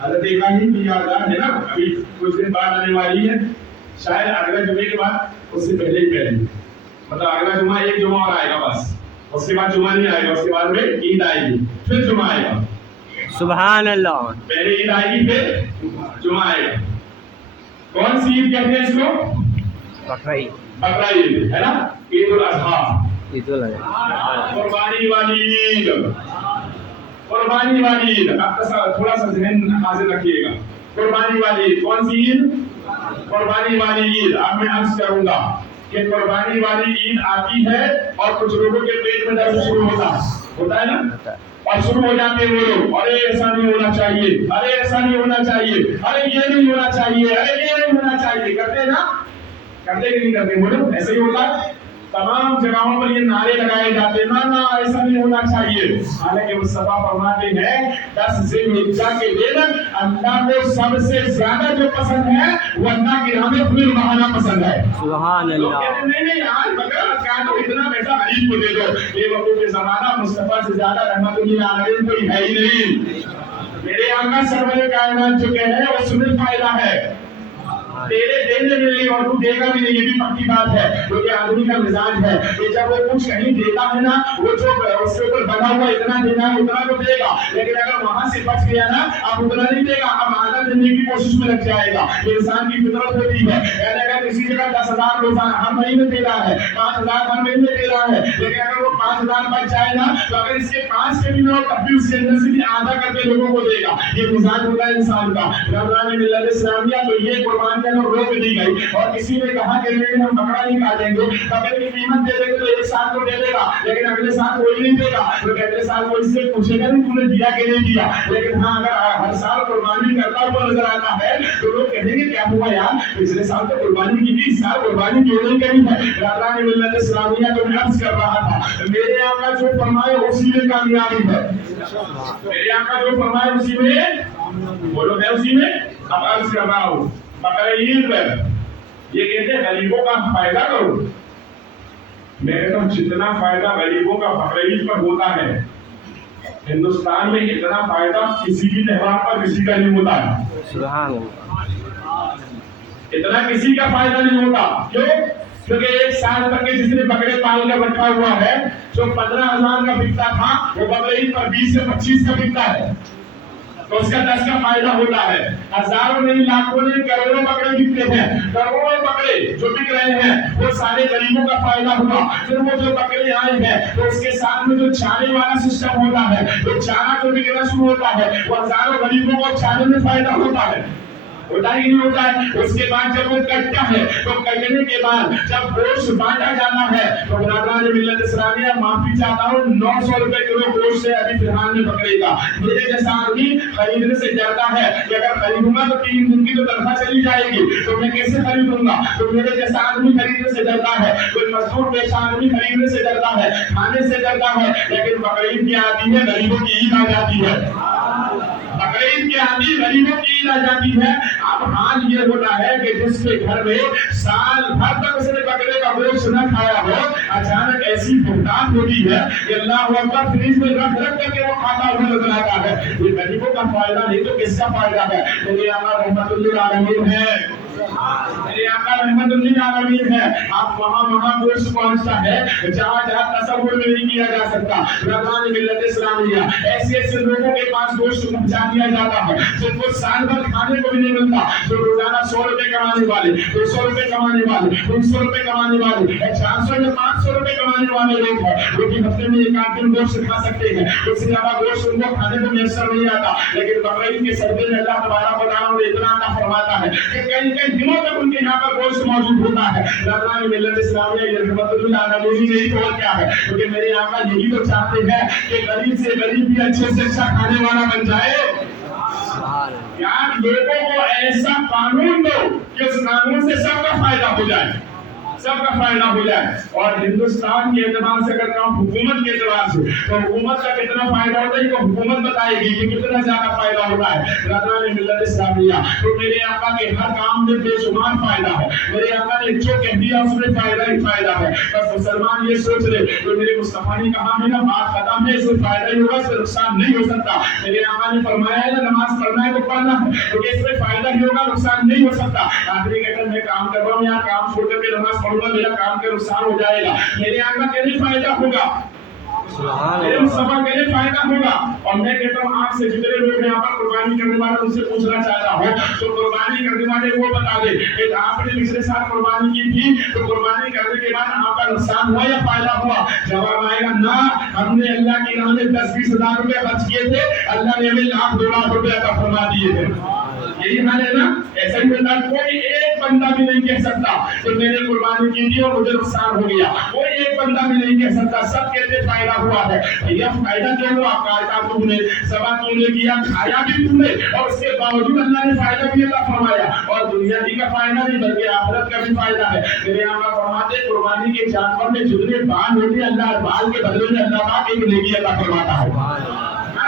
حضرت ابراہیم کی یادگار ہے نا, ابھی کچھ دن بعد آنے والی ہے, شاید اگلے جمعے کے بعد اس سے پہلے ہی پہلے, مطلب اگلا جمعہ ایک جمعہ اور آئے گا بس, اس کے بعد جمعہ نہیں آئے گا, اس کے بعد میں عید آئے گی, پھر جمعہ آئے گا. سبحان اللہ. پہلے عید آئے گی پھر جمعہ آئے گا. کون سی عید کہتے ہیں اس کو؟ بقرعید. بقرعید ہے نا, عید الاضحیٰ, عید الاضحیٰ, قربانی والی عید, قربانی والی عید. اب تھوڑا سا ذہن حاضر رکھیے گا, قربانی والی عید کون سی عید؟ قربانی والی عید. اب میں عرض کروں گا کہ قربانی والی عید آتی ہے اور کچھ لوگوں کے پیٹ میں درد شروع ہوتا ہے نا, اور شروع ہو جاتے ہیں وہ لوگ, ارے ایسا نہیں ہونا چاہیے, ارے ایسا نہیں ہونا چاہیے, ارے یہ نہیں ہونا چاہیے, ارے یہ نہیں ہونا چاہیے, کرتے ہیں نا, کرتے کہ نہیں کرتے بولو, ایسا ہی ہوتا ہے. تمام جگہوں پر یہ نعرے لگائے جاتے ہیں, نہ ایسا نہیں ہونا چاہیے. حالانکہ مصطفیٰ فرماتے ہیں 10 ذی الحجہ کے دن اللہ کو سب سے زیادہ جو پسند ہے وہ اللہ کی راہ میں خون بہانا پسند ہے. سبحان لوگ اللہ. کہتے ہیں نہیں آج بکرا کا تو اتنا پیسہ غریب کو دے دو. یہ وقوع کے زمانہ مصطفیٰ سے زیادہ رحمت للعالمین کوئی ہے ہی نہیں. میرے آقا سرور کائنات جو کہہ رہے ہیں وہ سنت فائدہ ہے, تیرے دینے میں نہیں اور تو دے گا بھی نہیں, یہ بھی پکی بات ہے, کیونکہ آدمی کا مزاج ہے کہ جب وہ کچھ کہیں دیتا ہے نا, وہ جو اس کے اوپر بنا ہوا اتنا دینا ہے اتنا تو دے گا, لیکن اگر وہاں سے بچ گیا نا اب اتنا نہیں دے گا, اب آدھا دینے کی کوشش میں لگ جائے گا. یہ انسان کی فطرت ہوتی ہے. یعنی اگر کسی جگہ 10,000 روزہ ہر مہینے دے رہا ہے, 5,000 ہر مہینے دے رہا ہے, لیکن اگر وہ 5,000 بچ جائے نا تو اگر اس کے 5 کے بھی نہ ہو تب بھی اس کے اندر سے بھی آدھا کر کے لوگوں کو دے گا. یہ مزاج ہوتا ہے انسان کا. رمضان ملت اسلامیہ تو یہ قربانیاں روک دی گئی, اور کسی نے کہا کہ لیکن ہم بکرا نہیں کاٹیں گے, بکرے کی قیمت دے دیں گے تو ایک سال کو دے دے گا, لیکن اگلے سال کوئی نہیں دے گا. تو اگلے سال کوئی اس سے پوچھے گا نہیں تم نے دیا کہ نہیں دیا. لیکن ہاں اگر ہر سال قربانی کرتا ہوا نظر آتا ہے تو لوگ کہیں گے کیا ہوا یار, پچھلے سال تو قربانی کی تھی, اس سال قربانی کیوں نہیں کری ہے. رمضان ملت اسلامیہ تو میں عرض کر رہا تھا, میرے آقا جو فرمائے اسی میں کامیابی ہے. میرے آقا جو فرمائے اسی میں بولو, میں اسی میں. اب عرض کر رہا ہوں بقرعید میں یہ کہتے ہیں غریبوں کا فائدہ کرو. میں کہتا ہوں جتنا فائدہ غریبوں کا بقرعید پر ہوتا ہے, ہندوستان میں اتنا فائدہ کسی بھی تہوار پر کسی کا نہیں ہوتا ہے. سبحان اللہ. اتنا کسی کا فائدہ نہیں ہوتا. کیوں؟ کیونکہ ایک سال تک کے جس نے بکرے پال کر رکھا ہوا ہے, جو 15,000 کا بکتا تھا وہ بقرعید پر 20 سے 25 کا بکتا ہے, تو اس کا 10 کا فائدہ ہوتا ہے. ہزاروں نہیں, لاکھوں نہیں, کروڑوں بکرے بکتے ہیں. کروڑوں بکرے جو بک رہے ہیں وہ سارے غریبوں کا فائدہ ہوگا. پھر وہ جو بکرے آئے ہیں تو اس کے ساتھ میں جو چانے والا سسٹم ہوتا ہے, جو چارہ جو بکنا شروع ہوتا ہے, وہ ہزاروں غریبوں کو چانے میں فائدہ ہوتا ہے. ہوتا ہی نہیں ہوتا ہے. اس کے بعد جب وہ کٹتا ہے تو کٹنے کے بعد جب گوشت بانٹا جانا ہے تو برادران ملت اسلامیہ معافی چاہتا ہوں 900 روپے کلو گوشت ہے ابھی فی الحال میں بکرے کا. میرے جیسا آدمی خریدنے سے ڈرتا ہے کہ اگر خریدوں گا تو 3 دن کی تو تنخواہ چلی جائے گی, تو میں کیسے خریدوں گا. تو میرے جیسا آدمی خریدنے سے ڈرتا ہے, کوئی مزدور پیشہ آدمی خریدنے سے ڈرتا ہے, کھانے سے ڈرتا ہے. لیکن بقرعید کی آتی ہے, غریبوں کی عید آ جاتی ہے. بقرعید کی آتی غریبوں کی عید آ جاتی ہے. اب حال یہ ہوتا ہے کہ جس کے گھر میں سال بھر تک اس نے بکرے کا گوشت نہ کھایا ہو, اچانک ایسی بہتات ہوتی ہے کہ اللہ اکبر فریج میں رکھ کر کے وہ کھاتا ہوا نظر آتا ہے. یہ غریبوں کا فائدہ نہیں تو کس کا فائدہ ہے. میرے آقا رحمت للعالمین ہے, میرے آقا رحمت للعالمین ہے. اب وہاں گوشت پہنچتا ہے جہاں جہاں تصور میں نہیں کیا جا سکتا. رمضان ملت اسلامیہ ایسے لوگوں کے پاس گوشت پہنچا دیا جاتا ہے جن کو سال بھر کھانے کو بھی نہیں ملتا, جو روزانہ 100 روپے کمانے والے, 200 روپے کمانے والے, 300 روپے کمانے والے, 400 یا 500 روپے کمانے والے لوگ ہیں, جو کہ ہفتے میں 1 آدھ دن گوشت کھا سکتے ہیں. اس کے علاوہ گوشت ان کو کھانے کو میسر نہیں آتا. لیکن بقرعید کے سردے میں اللہ تبارک و تعالیٰ نے اتنا عطا فرماتا ہے کہ کئی دنوں تک ان کے یہاں پر گوشت موجود ہوتا ہے. رمضان ملت اسلامیہ یہ رحمت للعالمین نہیں تو اور کیا ہے, کیونکہ میرے آقا یہی تو چاہتے ہیں کہ غریب سے غریب بھی اچھے سے اچھا کھانے والا بن جائے. یار لوگوں کو ایسا قانون دو کہ اس قانون سے سب کا فائدہ ہو جائے. سب کا فائدہ ہو جائے. اور ہندوستان کے اعتبار سے اگر کہوں حکومت کے اعتبار سے تو حکومت کا کتنا فائدہ ہوتا ہے تو حکومت بتائے گی کہ کتنا زیادہ فائدہ ہوتا ہے. برادران ملت اسلامیہ تو میرے آقا کے ہر کام میں بے شمار فائدہ ہے. میرے آقا نے جو کہہ دیا اس میں فائدہ ہی فائدہ ہے. بس مسلمان یہ سوچ لے تو میرے مصطفیٰ نے کہا ہے نا بات ختم ہے, اس میں فائدہ ہی ہوگا, اس میں نقصان نہیں ہو سکتا. میرے آقا نے فرمایا ہے نا نماز پڑھنا ہے تو پڑھنا ہے کیونکہ اس میں فائدہ ہی ہوگا, نقصان نہیں ہو سکتا. آدمی کہتا ہے میں کام کر رہا ہوں یار کام چھوڑ کر کے نماز پڑھوں گا میرا کام کا نقصان ہو جائے گا. میرے آقا کے لیے فائدہ ہوگا, میرے مصطفیٰ کے لیے فائدہ ہوگا. اور میں کہتا ہوں آپ سے جتنے لوگ یہاں پر قربانی کرنے والے ان سے پوچھنا چاہتا ہوں تو قربانی کرنے والے وہ بتا دے کہ آپ نے پچھلے سال قربانی کی تھی تو قربانی کرنے کے بعد آپ کا نقصان ہوا یا فائدہ ہوا؟ جواب آئے گا نہ, ہم نے اللہ کی راہ میں 10-20 ہزار روپے خرچ کیے تھے, اللہ نے ہمیں 1,00,000-2 لاکھ روپے عطا فرما دیے تھے. یہی حال ہے نا. ایسا ہی ہوتا ہے, کوئی ایک بندہ بھی نہیں کہہ سکتا کہ میں نے قربانی کی تھی اور مجھے نقصان ہو گیا. کوئی ایک بندہ بھی نہیں کہہ سکتا, سب کہتے فائدہ ہوا ہے. بھیا فائدہ کیوں ہوا؟ قاعدہ تم نے سبا تم نے کیا, کھایا بھی تم نے اور اس کے باوجود اللہ نے فائدہ بھی عطا فرمایا. اور دنیا ہی کا فائدہ نہیں بلکہ آخرت کا بھی فائدہ ہے. میرے آقا فرماتے قربانی کے جانور میں جتنے بال ہوتے ہیں اللہ بال کے بدلے میں اللہ پاک ایک نیکی عطا فرماتا ہے.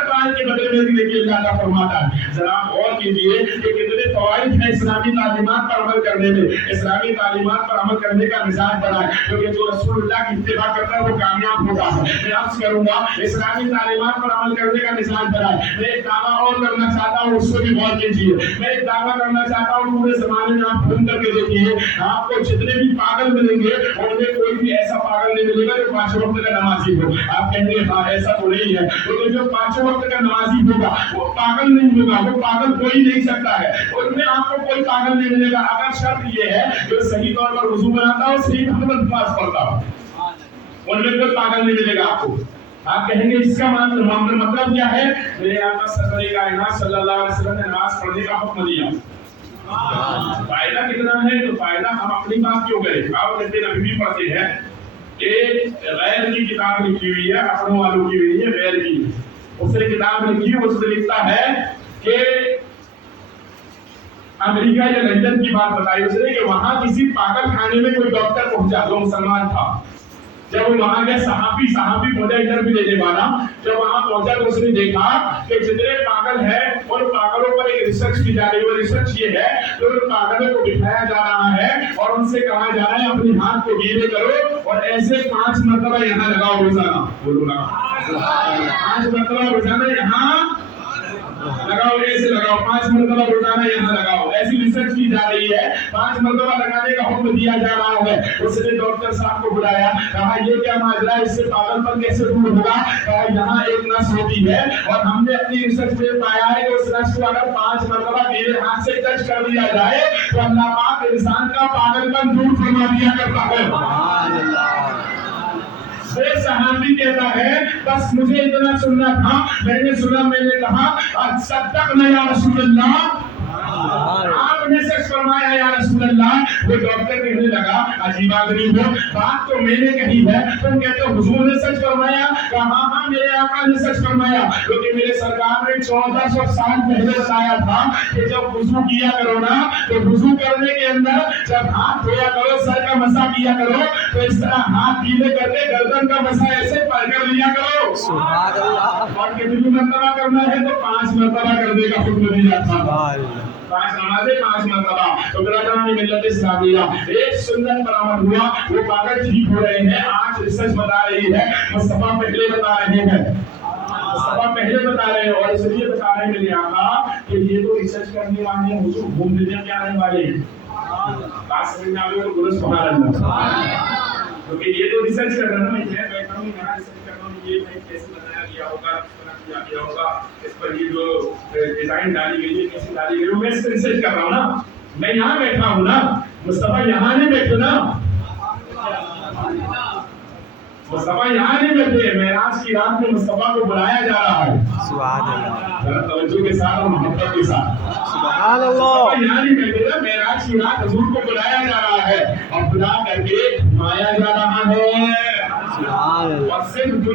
بال کے بدلے میں دیکھیے اللہ کا فرماتا ہے. ذرا غور کیجئے کہ کتنے فوائد ہیں اسلامی تعلیمات پر عمل کرنے میں. اسلامی تعلیمات پر عمل کرنے کا مزاج بنائے کیونکہ جو رسول اللہ کی اتباع کرتا ہے وہ کامیاب ہوتا ہے. میں عرض کروں گا اسلامی تعلیمات پر عمل کرنے کا مزاج بنائے. میں ایک دعویٰ اور کرنا چاہتا ہوں, اس کو بھی غور کیجئے. میں ایک دعویٰ کرنا چاہتا ہوں پورے زمانے میں آپ گھوم کر کے دیکھیے آپ کو جتنے بھی پاگل ملیں گے ان میں کوئی بھی ایسا پاگل نہیں ملے گا جو 5 وقت کا نمازی ہو. آپ کہیں گے ہاں ایسا تو نہیں ہے, لیکن جو 5 وقت کا نمازی ہوگا وہ پاگل نہیں ہوگا, وہ پاگل ہو ہی نہیں سکتا ہے. ان میں آپ کو کوئی پاگل نہیں ملے گا اگر شرط یہ ہے جو صحیح طور پر وضو بناتا ہو, صحیح طور پر نماز پڑھتا ہو. ان میں کوئی پاگل نہیں ملے گا آپ کو. آپ کہیں گے اس کا مطلب کیا ہے؟ میرے آقا سرور کائنات صلی اللہ علیہ وسلم نے نماز پڑھنے کا حکم دیا. فائدہ کتنا ہے؟ تو فائدہ ہم اپنی بات کیوں کریں. آپ کہتے ہیں ابھی بھی پڑھتے ہیں, ایک غیر کی کتاب لکھی ہوئی ہے, اپنوں والوں کی ہوئی ہے, غیر کی اس نے کتاب لکھی, اس میں لکھتا ہے کہ امریکہ یا لندن کی بات بتائی اس نے کہ وہاں کسی پاگل خانے میں کوئی ڈاکٹر پہنچا جو مسلمان تھا. جب وہ وہاں گیا صحابی پہنچا ادھر بھی لینے والا, جب وہاں پہنچا تو اس نے دیکھا کہ جتنے پاگل ہیں ان پاگلوں پر ایک ریسرچ کی جا رہی ہے. وہ ریسرچ یہ ہے کہ ان پاگلوں کو بٹھایا جا رہا ہے اور ان سے کہا جا رہا ہے اپنے ہاتھ کو گیلے کرو اور ایسے 5 مرتبہ یہاں لگاؤ روزانہ. بولو نا 5 مرتبہ روزانہ یہاں لگاؤ, ایسے لگاؤ 5 مرتبہ روزانہ یہاں لگاؤ. ایسی ریسرچ کی جا رہی ہے, 5 مرتبہ لگانے کا حکم دیا جا رہا ہے. اس نے ڈاکٹر صاحب کو بلایا, کہا یہ کیا ماجرا ہے, اس سے پاگل پر کیسے دور ہوگا؟ کہا یہاں ایک نس ہوتی ہے اور ہم نے اپنی ریسرچ میں پایا ہے کہ اس نس کو اگر 5 مرتبہ میرے ہاتھ سے ٹچ کر دیا جائے تو اللہ پاک انسان کا پاگل پن دور فرما دیا کرتا ہے. سبحان اللہ. صحابی کہتا ہے بس مجھے اتنا سننا تھا, میں نے سنا, میں نے کہا صدقنا یا رسول اللہ, آپ نے سچ فرمایا یا رسول اللہ. وہ ڈاکٹر کہنے لگا عجیب آدمی ہو, بات تو میں نے کہی ہے, تم کہتے ہو حضور نے سچ فرمایا. کہا ہاں میرے آقا نے سچ فرمایا, کیونکہ میرے سرکار نے 1400 سال پہلے بتایا تھا کہ جب وضو کیا کرو نا تو وضو کرنے کے اندر جب ہاتھ دھویا کرو, سر کا مسح کیا کرو تو اس طرح ہاتھ گیلے کر کے گردن کا مسح ایسے پڑھ کر لیا کرو. سبحان اللہ. اور کتنی مرتبہ کرنا ہے تو 5 مرتبہ کرنے کا حکم دیا تھا. 5 نمازیں 5 مرتبہ. تو برادران ملت اسلامیہ ایک سنت پر عمل ہوا, وہ پاگل ٹھیک ہو رہے ہیں. آج ریسرچ بتا رہی ہے, مصطفیٰ پہلے بتا رہے ہیں, مصطفیٰ پہلے بتا رہے ہیں اور اس لیے بتا رہے ہیں میرے آقا کہ یہ تو ریسرچ کرنے والے ہیں, حضور گھوم دنیا میں آنے والے ہیں. بات سمجھ میں آ گئی تو درست سبحان اللہ. کیونکہ یہ تو ریسرچ کر رہا ہے, میں بیٹھا ہوں یہاں ریسرچ کر رہا ہوں یہ میں کیسے بنایا گیا ہوگا, کیا ہوگا, اس پر یہ جو ڈیزائن ڈالی گئی ہے کیسے ڈالی گئی ہے, میں اس پر ریسرچ کر رہا ہوں نا. میں یہاں بیٹھا ہوں نا, مصطفیٰ یہاں نہیں بیٹھے نا, مصطفیٰ یہاں نہیں بیٹھے. معراج کی رات میں مصطفیٰ کو بلایا جا رہا ہے. سبحان اللہ. توجہ کے ساتھ اور محبت کے ساتھ سبحان اللہ. مصطفیٰ یہاں نہیں بیٹھے نا, معراج کی رات حضور کو بلایا جا رہا ہے اور بلا کر کے گھمایا جا رہا ہے. اور صرف